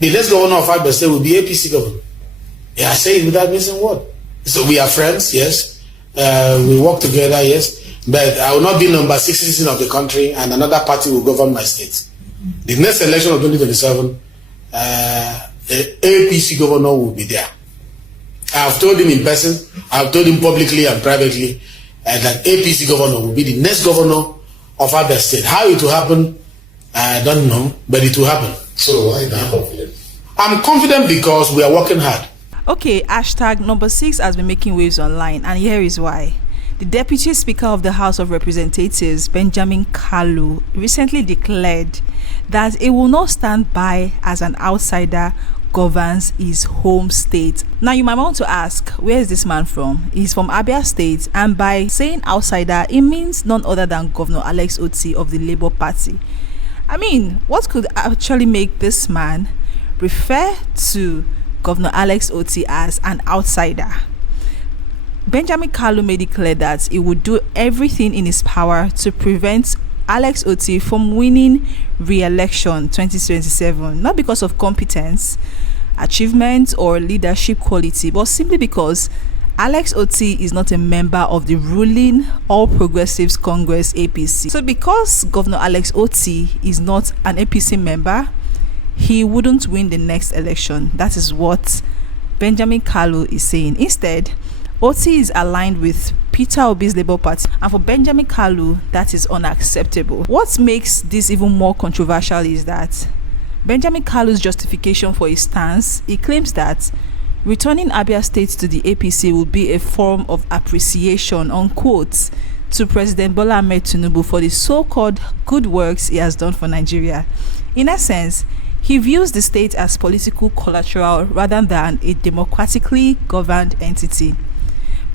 The next governor of Abia State will be APC governor. Yeah, I say it without missing word. So we are friends, yes. We work together, yes. But I will not be number 6 citizen of the country and another party will govern my state. The next election of 2027, the APC governor will be there. I have told him in person, I have told him publicly and privately that APC governor will be the next governor of Abia State. How it will happen, I don't know, but it will happen. So why are you confident? I'm confident because we are working hard. Okay, hashtag number 6 has been making waves online, and here is why. The Deputy Speaker of the House of Representatives, Benjamin Kalu, recently declared that it will not stand by as an outsider governs his home state. Now you might want to ask, where is this man from? He's from Abia State, and by saying outsider, it means none other than Governor Alex Otti of the Labour Party. I mean, what could actually make this man refer to Governor Alex Otti as an outsider? Benjamin Kalu made it clear that he would do everything in his power to prevent Alex Otti from winning re-election 2027, not because of competence, achievement, or leadership quality, but simply because Alex Otti is not a member of the ruling All Progressives Congress APC. So because Governor Alex Otti is not an APC member, he wouldn't win the next election. That is what Benjamin Kalu is saying. Instead, Otti is aligned with Peter Obi's Labour Party, and for Benjamin Kalu, that is unacceptable. What makes this even more controversial is that Benjamin Kalu's justification for his stance, he claims that returning Abia State to the APC will be a form of appreciation, unquote, to President Bola Ahmed Tinubu for the so-called good works he has done for Nigeria. In essence, he views the state as political collateral rather than a democratically governed entity.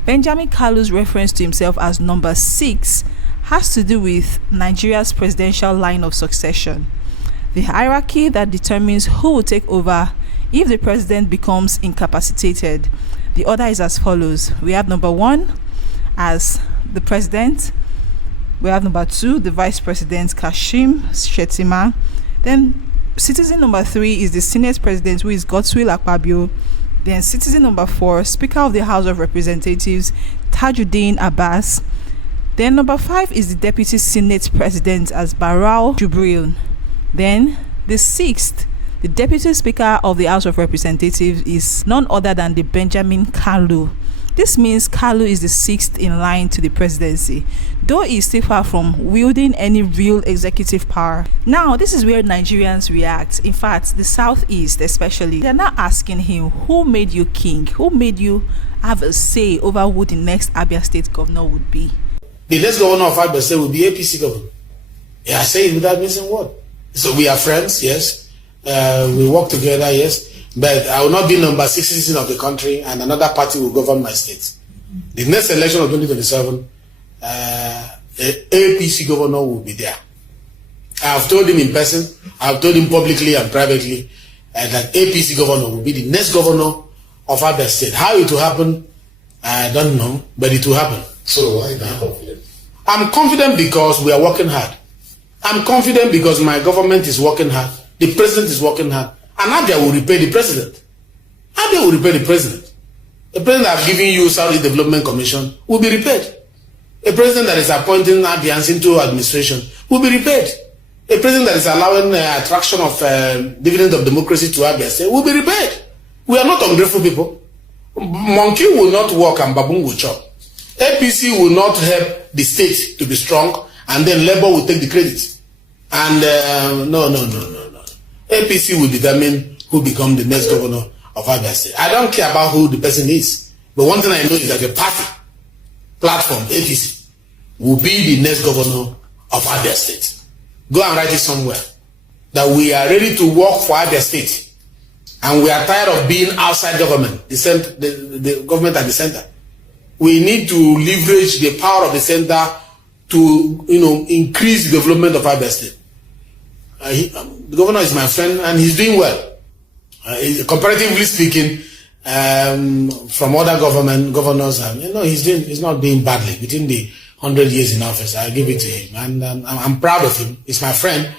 Benjamin Kalu's reference to himself as number 6 has to do with Nigeria's presidential line of succession, the hierarchy that determines who will take over if the president becomes incapacitated. The order is as follows. We have number 1 as the president. We have number 2, the vice president, Kashim Shettima. Then citizen number 3 is the Senate president, who is Godswill Akpabio. Then citizen number 4, Speaker of the House of Representatives, Tajuddin Abbas. Then number 5 is the Deputy Senate President as Barau Jubril. Then the 6th, the Deputy Speaker of the House of Representatives is none other than the Benjamin Kalu. This means Kalu is the 6th in line to the presidency, though he is still far from wielding any real executive power. Now, this is where Nigerians react. In fact, the Southeast especially, they are now asking him, who made you king? Who made you have a say over who the next Abia State governor would be? The next governor of Abia State will be APC governor. Yeah, I say it without missing word. So we are friends, yes. We work together, yes. But I will not be number 6 citizen of the country and another party will govern my state. The next election of 2027, the APC governor will be there. I have told him in person, I have told him publicly and privately that APC governor will be the next governor of Abia State. How it will happen, I don't know, but it will happen. So why are you confident? I'm confident because we are working hard. I'm confident because my government is working hard. The president is working hard. And Abia will repay the president. Abia will repay the president. The president that have given you Saudi Development Commission will be repaid. A president that is appointing Abians into administration will be repaid. A president that is allowing attraction of dividend of democracy to Abia State will be repaid. We are not ungrateful people. Monkey will not work and baboon will chop. APC will not help the state to be strong and then Labour will take the credit. And no. APC will determine who become the next governor of Abia State. I don't care about who the person is. But one thing I know is that the party platform, APC, will be the next governor of Abia State. Go and write it somewhere. That we are ready to work for Abia State. And we are tired of being outside government, the government at the center. We need to leverage the power of the center to, increase the development of Abia State. The governor is my friend and he's doing well. Comparatively speaking, from other governors, he's not doing badly within the 100 years in office. I give it to him, and I'm proud of him. He's my friend.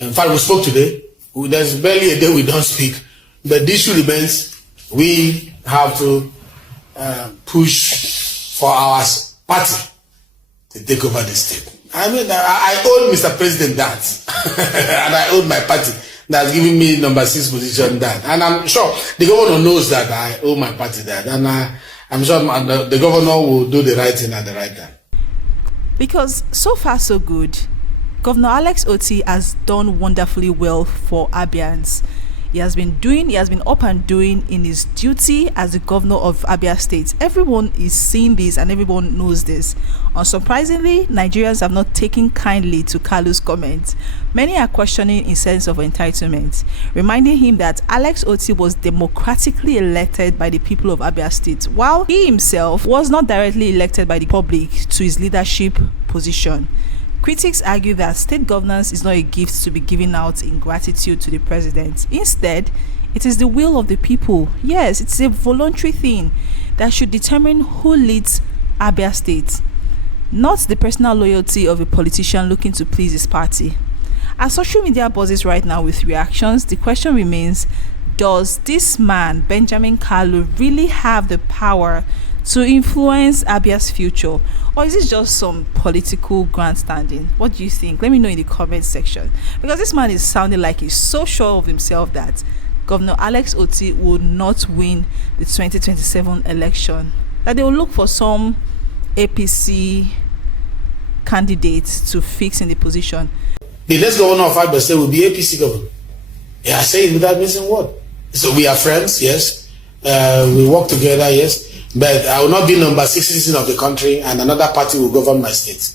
In fact, we spoke today. There's barely a day we don't speak. But the issue remains, we have to push for our party to take over the state. I mean, I owe Mr. President that. And I owe my party that's giving me number 6 position that. And I'm sure the governor knows that I owe my party that. And I'm sure the governor will do the right thing at the right time. Because so far so good, Governor Alex Otti has done wonderfully well for Abians. He has been up and doing in his duty as the governor of Abia State. Everyone is seeing this and everyone knows this. Unsurprisingly, Nigerians have not taken kindly to Kalu's comments. Many are questioning his sense of entitlement, reminding him that Alex Otti was democratically elected by the people of Abia State, while he himself was not directly elected by the public to his leadership position. Critics argue that state governance is not a gift to be given out in gratitude to the president. Instead, it is the will of the people. Yes, it's a voluntary thing that should determine who leads Abia State, not the personal loyalty of a politician looking to please his party. As social media buzzes right now with reactions, the question remains, does this man, Benjamin Kalu, really have the power to influence Abia's future, or is it just some political grandstanding? What do you think? Let me know in the comment section, because this man is sounding like he's so sure of himself that Governor Alex Otti will not win the 2027 election, that they will look for some APC candidate to fix in the position. The next governor of Abia State will be APC governor. Yeah, I say it without missing word. So we are friends, yes. We work together, yes. But I will not be number 6 citizen of the country and another party will govern my state.